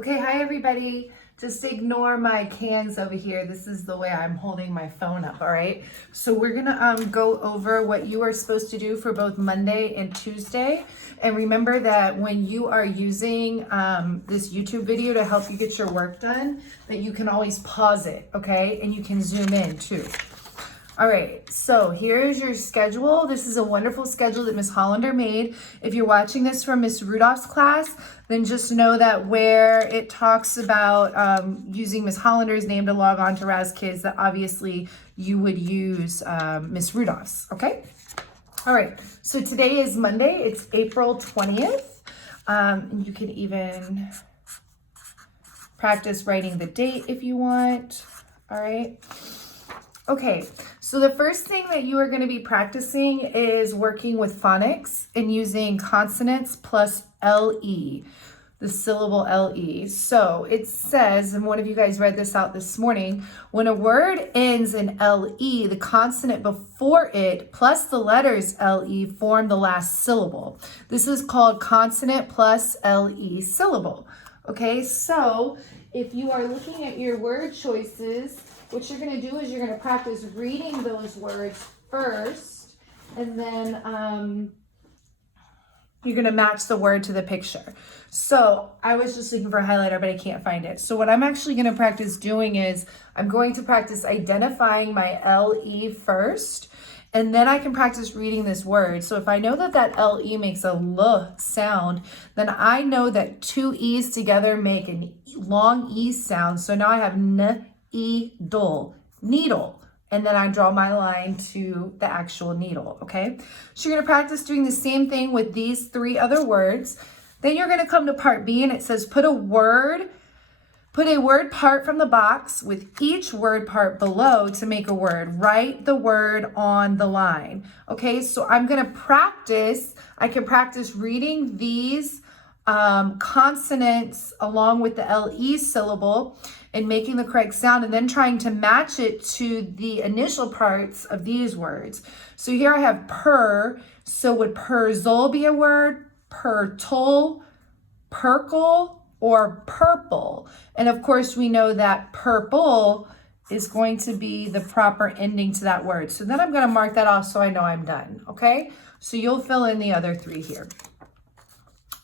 Okay, hi everybody. Just ignore my cans over here. This is the way I'm holding my phone up, all right? So we're gonna go over what you are supposed to do for both Monday and Tuesday. And remember that when you are using this YouTube video to help you get your work done, that you can always pause it, okay? And you can zoom in too. All right, so here's your schedule. This is a wonderful schedule that Miss Hollander made. If you're watching this from Miss Rudolph's class, then just know that where it talks about using Miss Hollander's name to log on to Raz Kids, that obviously you would use Miss Rudolph's, okay? All right, so today is Monday. It's April 20th. And you can even practice writing the date if you want, all right? Okay, so the first thing that you are going to be practicing is working with phonics and using consonants plus LE, the syllable LE. So it says, and one of you guys read this out this morning, when a word ends in LE, the consonant before it plus the letters LE form the last syllable. This is called consonant plus LE syllable. Okay, so if you are looking at your word choices, what you're going to do is you're going to practice reading those words first, and then you're going to match the word to the picture. So I was just looking for a highlighter, but I can't find it. So what I'm actually going to practice doing is I'm going to practice identifying my LE first, and then I can practice reading this word. So if I know that that LE makes a L sound, then I know that two E's together make a long E sound. So now I have needle, needle, and then I draw my line to the actual needle, okay? So you're gonna practice doing the same thing with these three other words. Then you're gonna come to part B, and it says put a word part from the box with each word part below to make a word. Write the word on the line, okay? So I'm gonna practice, I can practice reading these consonants along with the LE syllable and making the correct sound, and then trying to match it to the initial parts of these words. So here I have per, so would perzol be a word? Pertol, perkle, or purple? And of course we know that purple is going to be the proper ending to that word. So then I'm gonna mark that off so I know I'm done, okay? So you'll fill in the other three here.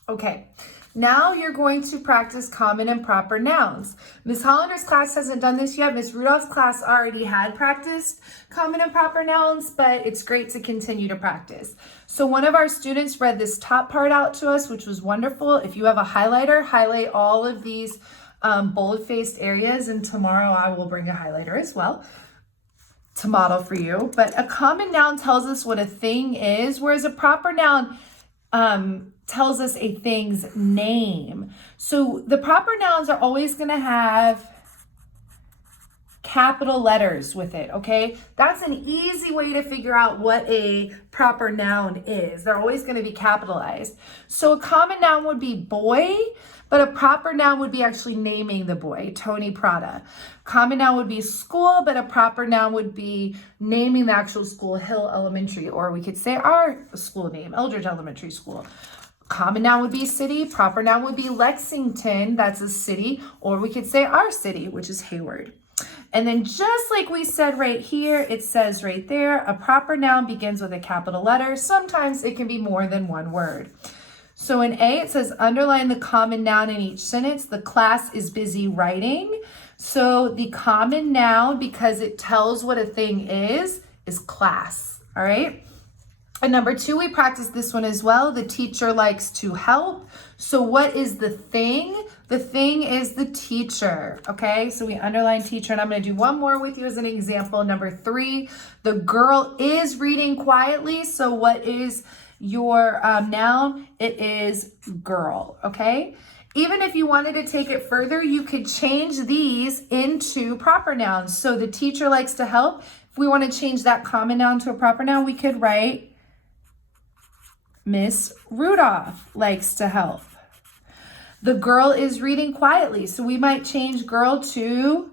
Okay, now you're going to practice common and proper nouns. Miss Hollander's class hasn't done this yet. Miss Rudolph's class already had practiced common and proper nouns, but it's great to continue to practice. So one of our students read this top part out to us, which was wonderful. If you have a highlighter, highlight all of these bold-faced areas, and tomorrow I will bring a highlighter as well to model for you. But a common noun tells us what a thing is, whereas a proper noun tells us a thing's name. So the proper nouns are always going to have capital letters with it, okay? That's an easy way to figure out what a proper noun is. They're always going to be capitalized. So a common noun would be boy, but a proper noun would be actually naming the boy, Tony Prada. Common noun would be school, but a proper noun would be naming the actual school, Hill Elementary, or we could say our school name, Eldridge Elementary School. Common noun would be city, proper noun would be Lexington, that's a city, or we could say our city, which is Hayward. And then just like we said right here, it says right there, a proper noun begins with a capital letter. Sometimes it can be more than one word. So in A, it says underline the common noun in each sentence. The class is busy writing. So the common noun, because it tells what a thing is class, all right? And number two, we practice this one as well. The teacher likes to help. So what is the thing? The thing is the teacher, okay? So we underline teacher, and I'm gonna do one more with you as an example. Number three, the girl is reading quietly. So what is your noun? It is girl, okay? Even if you wanted to take it further, you could change these into proper nouns. So the teacher likes to help. If we want to change that common noun to a proper noun, we could write Miss Rudolph likes to help. The girl is reading quietly, so we might change girl to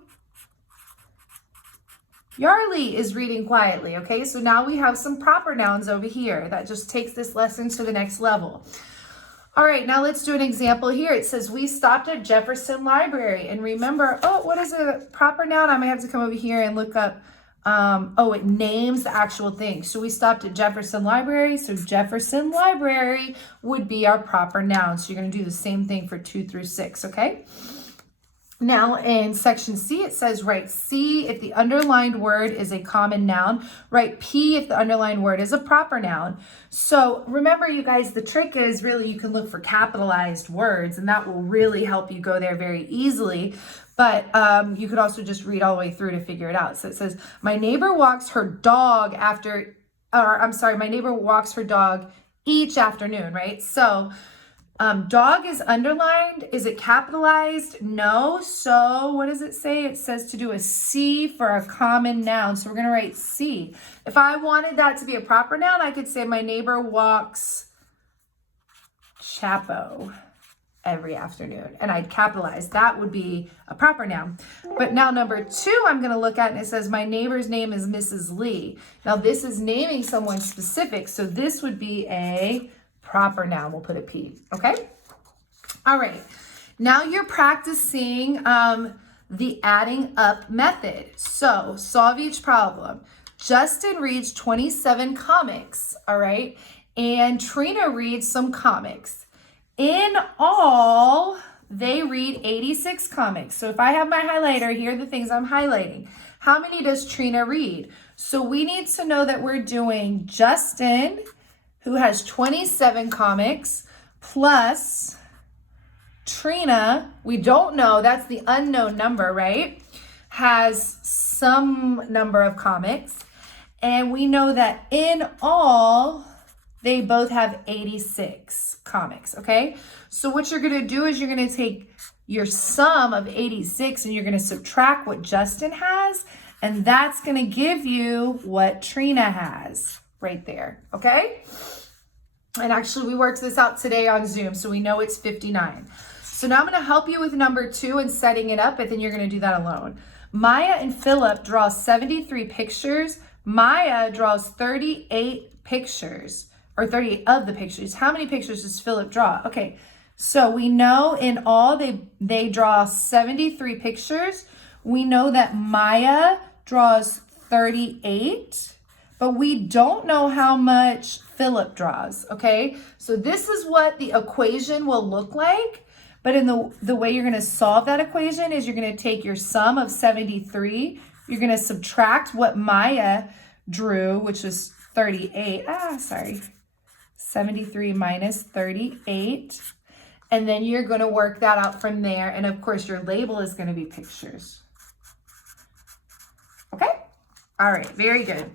Yarly is reading quietly, okay? So now we have some proper nouns over here. That just takes this lesson to the next level. All right, now let's do an example here. It says, we stopped at Jefferson Library. And remember, oh, what is a proper noun? I might have to come over here and look up. It names the actual thing. So we stopped at Jefferson Library. So Jefferson Library would be our proper noun. So you're going to do the same thing for 2 through 6, okay? Now in section C, it says write C if the underlined word is a common noun. Write P if the underlined word is a proper noun. So remember, you guys, the trick is really you can look for capitalized words, and that will really help you go there very easily. But you could also just read all the way through to figure it out. So it says, my neighbor walks her dog my neighbor walks her dog each afternoon, right? So dog is underlined. Is it capitalized? No. So what does it say? It says to do a C for a common noun. So we're going to write C. If I wanted that to be a proper noun, I could say my neighbor walks Chapo every afternoon, and I'd capitalize. That would be a proper noun. But now number 2, I'm going to look at, and it says my neighbor's name is Mrs. Lee. Now this is naming someone specific. So this would be a proper noun. We'll put a P. Okay. All right. Now you're practicing the adding up method. So solve each problem. Justin reads 27 comics. All right. And Trina reads some comics. In all, they read 86 comics. So if I have my highlighter, here are the things I'm highlighting. How many does Trina read? So we need to know that we're doing Justin, who has 27 comics, plus Trina, we don't know, that's the unknown number, right? Has some number of comics. And we know that in all, they both have 86 comics, okay? So what you're gonna do is you're gonna take your sum of 86 and you're gonna subtract what Justin has, and that's gonna give you what Trina has right there, okay? And actually we worked this out today on Zoom, so we know it's 59. So now I'm gonna help you with number 2 and setting it up, and then you're gonna do that alone. Maya and Philip draw 73 pictures. Maya draws 38 pictures, or 38 of the pictures. How many pictures does Philip draw? Okay, so we know in all they draw 73 pictures. We know that Maya draws 38, but we don't know how much Philip draws, okay? So this is what the equation will look like, but in the way you're gonna solve that equation is you're gonna take your sum of 73, you're gonna subtract what Maya drew, which is 38, 73 minus 38, and then you're gonna work that out from there, and of course your label is gonna be pictures. Okay? All right, very good.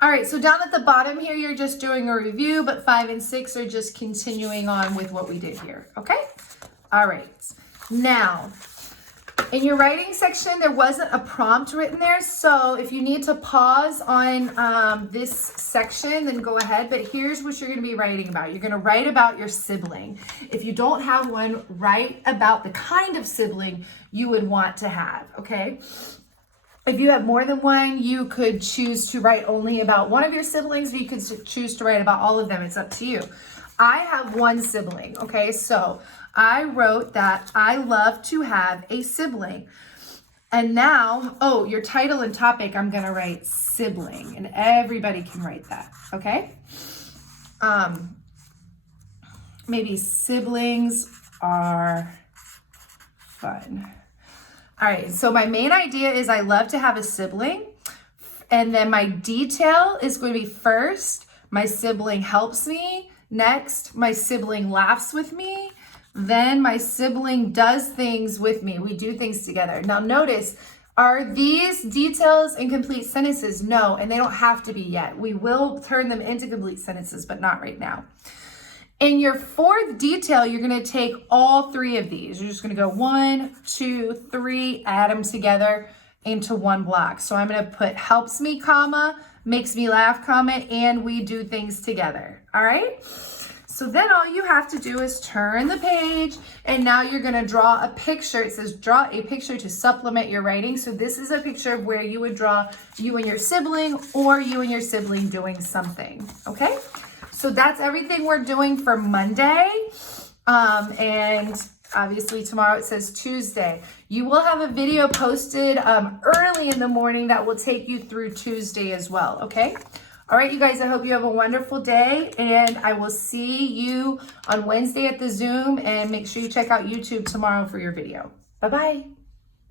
All right, so down at the bottom here, you're just doing a review, but 5 and 6 are just continuing on with what we did here, okay? All right, now, in your writing section, there wasn't a prompt written there, so if you need to pause on this section, then go ahead, but here's what you're gonna be writing about. You're gonna write about your sibling. If you don't have one, write about the kind of sibling you would want to have, okay? If you have more than one, you could choose to write only about one of your siblings, or you could choose to write about all of them. It's up to you. I have one sibling, okay? So I wrote that I love to have a sibling. And now, oh, your title and topic, I'm gonna write sibling, and everybody can write that, okay? Maybe siblings are fun. All right, so my main idea is I love to have a sibling. And then my detail is going to be first, my sibling helps me. Next, my sibling laughs with me. Then my sibling does things with me. We do things together. Now notice, are these details in complete sentences? No, and they don't have to be yet. We will turn them into complete sentences, but not right now. In your 4th detail, you're gonna take all 3 of these. You're just gonna go 1, 2, 3, add them together into one block. So I'm gonna put helps me, comma, makes me laugh, comma, and we do things together, all right? So then all you have to do is turn the page, and now you're gonna draw a picture. It says draw a picture to supplement your writing. So this is a picture of where you would draw you and your sibling, or you and your sibling doing something, okay? So that's everything we're doing for Monday. And obviously tomorrow it says Tuesday. You will have a video posted early in the morning that will take you through Tuesday as well, okay? All right, you guys, I hope you have a wonderful day, and I will see you on Wednesday at the Zoom, and make sure you check out YouTube tomorrow for your video. Bye-bye.